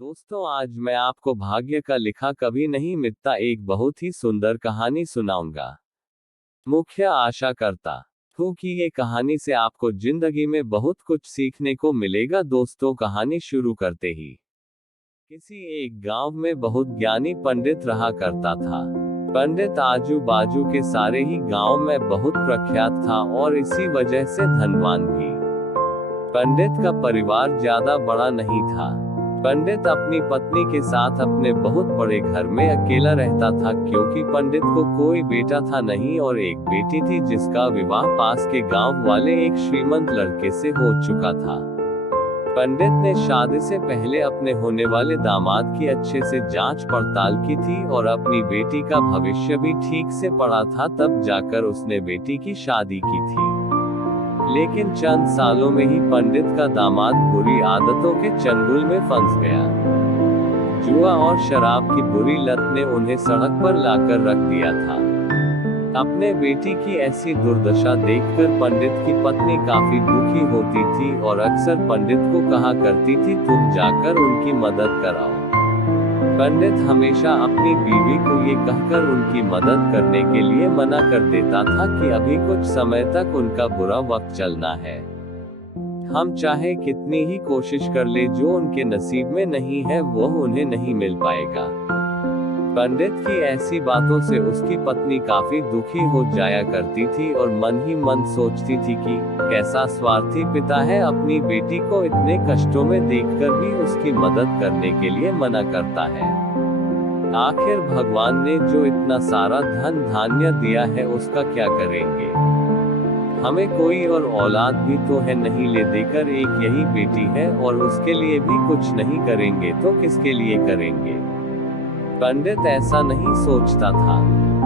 दोस्तों, आज मैं आपको भाग्य का लिखा कभी नहीं मिटता एक बहुत ही सुंदर कहानी सुनाऊंगा। मुख्य आशा करता हूँ कि ये कहानी से आपको जिंदगी में बहुत कुछ सीखने को मिलेगा। दोस्तों, कहानी शुरू करते ही किसी एक गांव में बहुत ज्ञानी पंडित रहा करता था। पंडित आजू बाजू के सारे ही गांव में बहुत प्रख्यात था और इसी वजह से धनवान भी। पंडित का परिवार ज्यादा बड़ा नहीं था। पंडित अपनी पत्नी के साथ अपने बहुत बड़े घर में अकेला रहता था, क्योंकि पंडित को कोई बेटा था नहीं और एक बेटी थी जिसका विवाह पास के गांव वाले एक श्रीमंत लड़के से हो चुका था। पंडित ने शादी से पहले अपने होने वाले दामाद की अच्छे से जांच पड़ताल की थी और अपनी बेटी का भविष्य भी ठीक से पढ़ा था, तब जाकर उसने बेटी की शादी की थी। लेकिन चंद सालों में ही पंडित का दामाद बुरी आदतों के चंगुल में फंस गया। जुआ और शराब की बुरी लत ने उन्हें सड़क पर लाकर रख दिया था। अपने बेटी की ऐसी दुर्दशा देखकर पंडित की पत्नी काफी दुखी होती थी और अक्सर पंडित को कहा करती थी, तुम जाकर उनकी मदद कराओ। पंडित हमेशा अपनी बीवी को ये कहकर उनकी मदद करने के लिए मना कर देता था कि अभी कुछ समय तक उनका बुरा वक्त चलना है। हम चाहे कितनी ही कोशिश कर ले, जो उनके नसीब में नहीं है वो उन्हें नहीं मिल पाएगा। पंडित की ऐसी बातों से उसकी पत्नी काफी दुखी हो जाया करती थी और मन ही मन सोचती थी कि कैसा स्वार्थी पिता है, अपनी बेटी को इतने कष्टों में देखकर भी उसकी मदद करने के लिए मना करता है। आखिर भगवान ने जो इतना सारा धन धान्य दिया है उसका क्या करेंगे। हमें कोई और औलाद भी तो है नहीं, ले देकर एक यही बेटी है और उसके लिए भी कुछ नहीं करेंगे तो किसके लिए करेंगे। पंडित ऐसा नहीं सोचता था।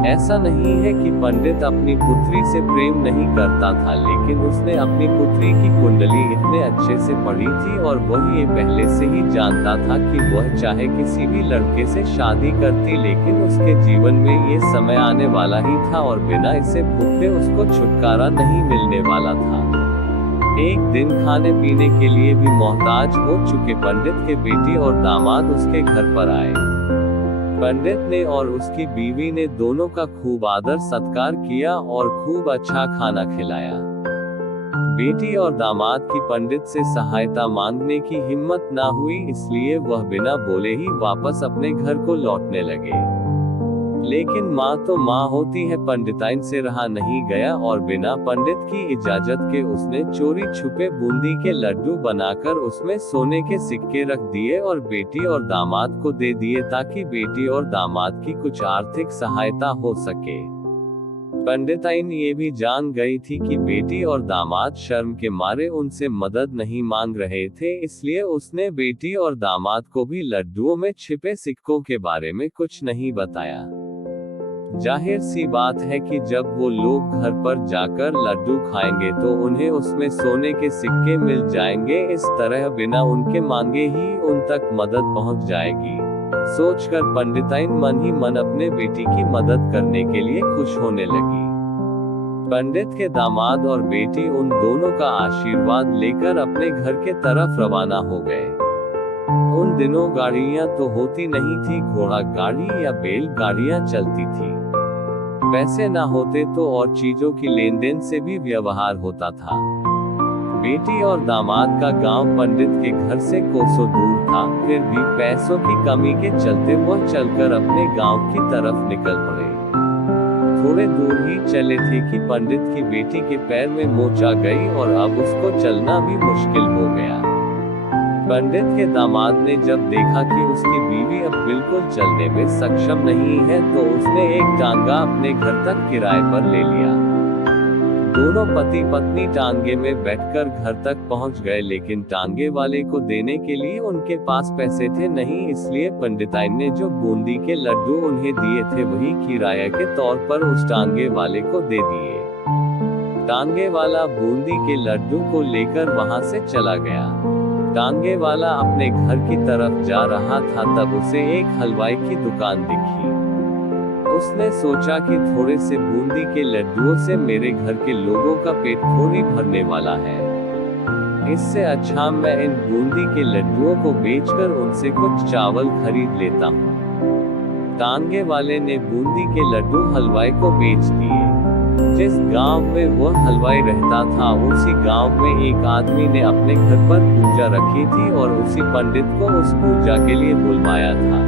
ऐसा नहीं है कि पंडित अपनी पुत्री से प्रेम नहीं करता था, लेकिन उसने अपनी पुत्री की कुंडली इतने अच्छे से पढ़ी थी और वह ये पहले से ही जानता था कि वह चाहे किसी भी लड़के से शादी करती, लेकिन उसके जीवन में ये समय आने वाला ही था और बिना इसे भुगते उसको छुटकारा नहीं मिलने वाला था। एक दिन खाने पीने के लिए भी मोहताज हो चुके पंडित के बेटी और दामाद उसके घर पर आए। पंडित ने और उसकी बीवी ने दोनों का खूब आदर सत्कार किया और खूब अच्छा खाना खिलाया। बेटी और दामाद की पंडित से सहायता मांगने की हिम्मत ना हुई, इसलिए वह बिना बोले ही वापस अपने घर को लौटने लगे। लेकिन माँ तो माँ होती है, पंडिताइन से रहा नहीं गया और बिना पंडित की इजाजत के उसने चोरी छुपे बूंदी के लड्डू बनाकर उसमें सोने के सिक्के रख दिए और बेटी और दामाद को दे दिए, ताकि बेटी और दामाद की कुछ आर्थिक सहायता हो सके। पंडिताइन ये भी जान गई थी कि बेटी और दामाद शर्म के मारे उनसे मदद नहीं मांग रहे थे, इसलिए उसने बेटी और दामाद को भी लड्डुओं में छिपे सिक्कों के बारे में कुछ नहीं बताया। जाहिर सी बात है कि जब वो लोग घर पर जाकर लड्डू खाएंगे तो उन्हें उसमें सोने के सिक्के मिल जाएंगे। इस तरह बिना उनके मांगे ही उन तक मदद पहुंच जाएगी। सोचकर पंडिताइन मन ही मन अपने बेटी की मदद करने के लिए खुश होने लगी। पंडित के दामाद और बेटी उन दोनों का आशीर्वाद लेकर अपने घर के तरफ रवाना हो गए। उन दिनों गाड़ियां तो होती नहीं थी, घोड़ा गाड़ी या बैल गाड़ियां चलती थी। पैसे ना होते तो और चीजों की लेन देन से भी व्यवहार होता था। बेटी और दामाद का गांव पंडित के घर से कोसों दूर था, फिर भी पैसों की कमी के चलते वह चलकर अपने गांव की तरफ निकल पड़े। थोड़े दूर ही चले थे कि पंडित की बेटी के पैर में मोच आ गई और अब उसको चलना भी मुश्किल हो गया। पंडित के दामाद ने जब देखा कि उसकी बीवी अब बिल्कुल चलने में सक्षम नहीं है, तो उसने एक टांगा अपने घर तक किराए पर ले लिया। दोनों पति पत्नी टांगे में बैठकर घर तक पहुंच गए, लेकिन टांगे वाले को देने के लिए उनके पास पैसे थे नहीं, इसलिए पंडिताइन ने जो बूंदी के लड्डू उन्हें दिए थे वही किराए के तौर पर उस टांगे वाले को दे दिए। टांगे वाला बूंदी के लड्डू को लेकर वहां से चला गया। टांगे वाला अपने घर की तरफ जा रहा था, तब उसे एक हलवाई की दुकान दिखी। उसने सोचा कि थोड़े से बूंदी के लड्डुओं से मेरे घर के लोगों का पेट थोड़ी भरने वाला है। इससे अच्छा मैं इन बूंदी के लड्डुओं को बेचकर उनसे कुछ चावल खरीद लेता हूँ। टांगे वाले ने बूंदी के लड्डू हलवाई को बेच दिए। जिस गांव में वह हलवाई रहता था उसी गांव में एक आदमी ने अपने घर पर पूजा रखी थी और उसी पंडित को उस पूजा के लिए बुलवाया था।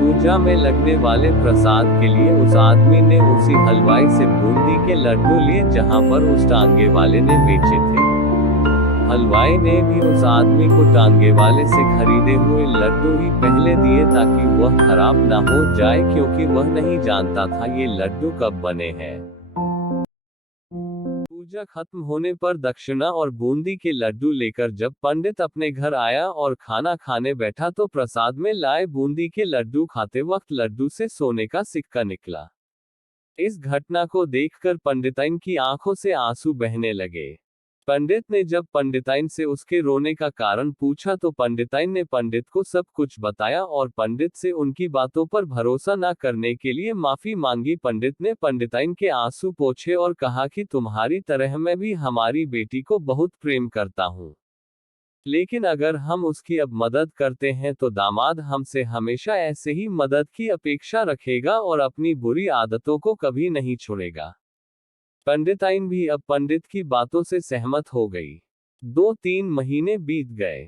पूजा में लगने वाले प्रसाद के लिए उस आदमी ने उसी हलवाई से बूंदी के लड्डू लिए जहां पर उस टांगे वाले ने बेचे थे। हलवाई ने भी उस आदमी को टांगे वाले से खरीदे हुए लड्डू ही पहले दिए ताकि वह खराब ना हो जाए, क्योंकि वह नहीं जानता था ये लड्डू कब बने हैं। पूजा खत्म होने पर दक्षिणा और बूंदी के लड्डू लेकर जब पंडित अपने घर आया और खाना खाने बैठा तो प्रसाद में लाए बूंदी के लड्डू खाते वक्त लड्डू से सोने का सिक्का निकला। इस घटना को देखकर पंडिताइन की आंखों से आंसू बहने लगे। पंडित ने जब पंडिताइन से उसके रोने का कारण पूछा तो पंडिताइन ने पंडित को सब कुछ बताया और पंडित से उनकी बातों पर भरोसा न करने के लिए माफी मांगी। पंडित ने पंडिताइन के आंसू पोंछे और कहा कि तुम्हारी तरह मैं भी हमारी बेटी को बहुत प्रेम करता हूँ, लेकिन अगर हम उसकी अब मदद करते हैं तो दामाद हमसे हमेशा ऐसे ही मदद की अपेक्षा रखेगा और अपनी बुरी आदतों को कभी नहीं छोड़ेगा। पंडिताइन भी अब पंडित की बातों से सहमत हो गई। 2-3 महीने बीत गए।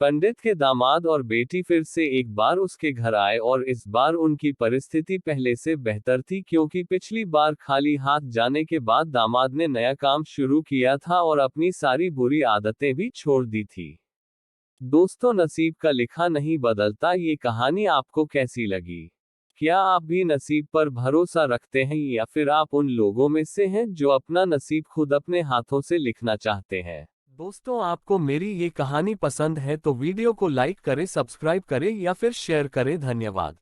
पंडित के दामाद और बेटी फिर से एक बार उसके घर आए और इस बार उनकी परिस्थिति पहले से बेहतर थी, क्योंकि पिछली बार खाली हाथ जाने के बाद दामाद ने नया काम शुरू किया था और अपनी सारी बुरी आदतें भी छोड़ दी थी। दोस्तों, नसीब का लिखा नहीं बदलता। ये कहानी आपको कैसी लगी? क्या आप भी नसीब पर भरोसा रखते हैं या फिर आप उन लोगों में से हैं जो अपना नसीब खुद अपने हाथों से लिखना चाहते हैं? दोस्तों, आपको मेरी ये कहानी पसंद है तो वीडियो को लाइक करें, सब्सक्राइब करें या फिर शेयर करें। धन्यवाद।